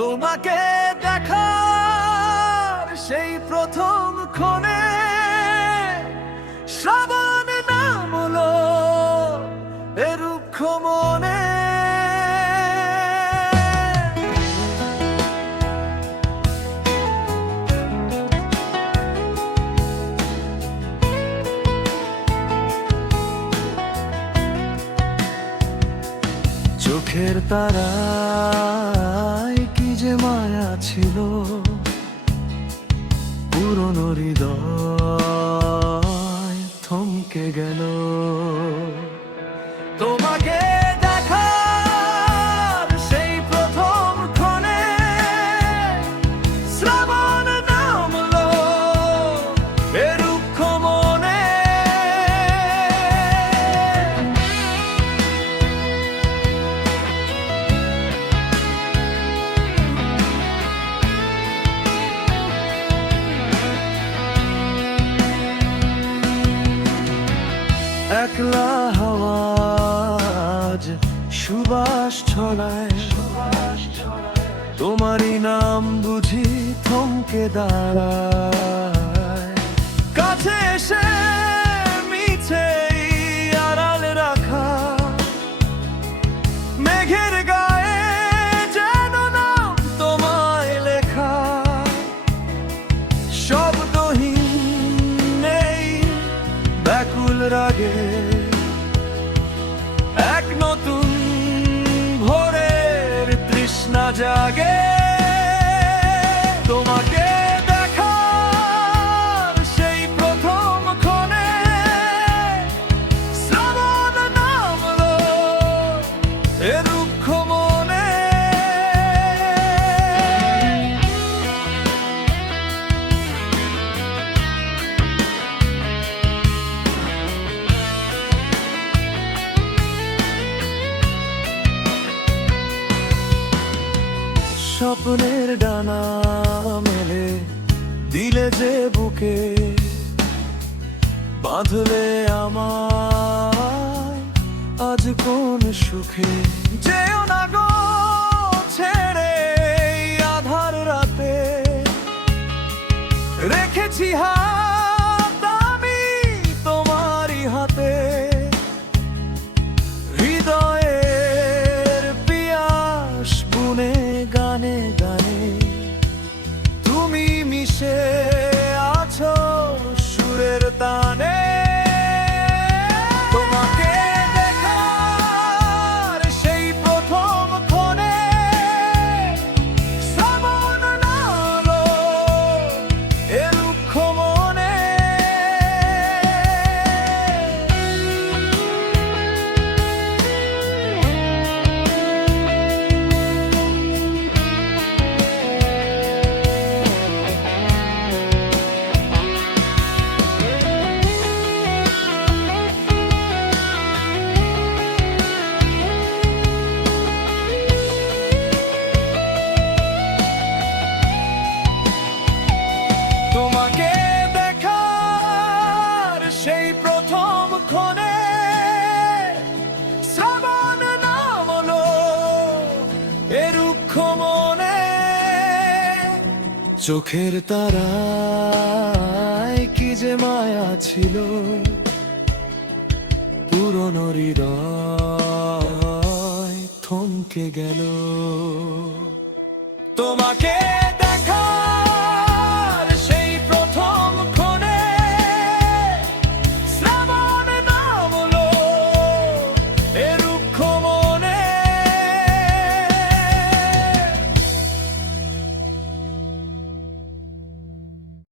তোমাকে দেখার সেই প্রথম ক্ষণে শ্রাবণ নামলো এ রুক্ষ মনে। চোখের তারায় কি যে মায়া ছিল, পুরনো হৃদয় থমকে গেল। তোমাকে দেখার সেই প্রথম ক্ষণে শ্রাবণ নামলো এ রুক্ষ মনে। একলা হাওয়াজ সুবাস ছড়ায়, তোমারই নাম বুঝি থমকে দাঁড়ায়। কাছে এসে মিছে আড়াল রাখা মেঘের গায়ে যেন নাম তোমায় লেখা। শব্দহীন নেই ব্যাকুল রাগে, এক নতুন ভোরের তৃষ্ণা জাগে। তোমাকে দেখার সেই প্রথম ক্ষণে শ্রাবণ নামলো এ রুক্ষ মনে। স্বপ্নের ডানা মেলে দিলে যে বুকে, বাঁধলে আমায় আজ কোন সুখে। যেও না গো ছেড়ে আধার রাতে, রেখেছি হাত আমি তোমারই হাতে। হৃদয়ের পিয়াস বুনে গানে গানে তুমি মিশে আছো সুরের তানে। তোমাকে দেখার সেই প্রথম ক্ষণে শ্রাবণ নামলো এ রুক্ষ মনে। তোমাকে দেখার সেই প্রথম ক্ষণে শ্রাবণ নামলো এ রুক্ষ মনে। চোখের তারায় কি যে মায়া ছিল, পুরনো হৃদয় থমকে গেল। তোমাকে দেখা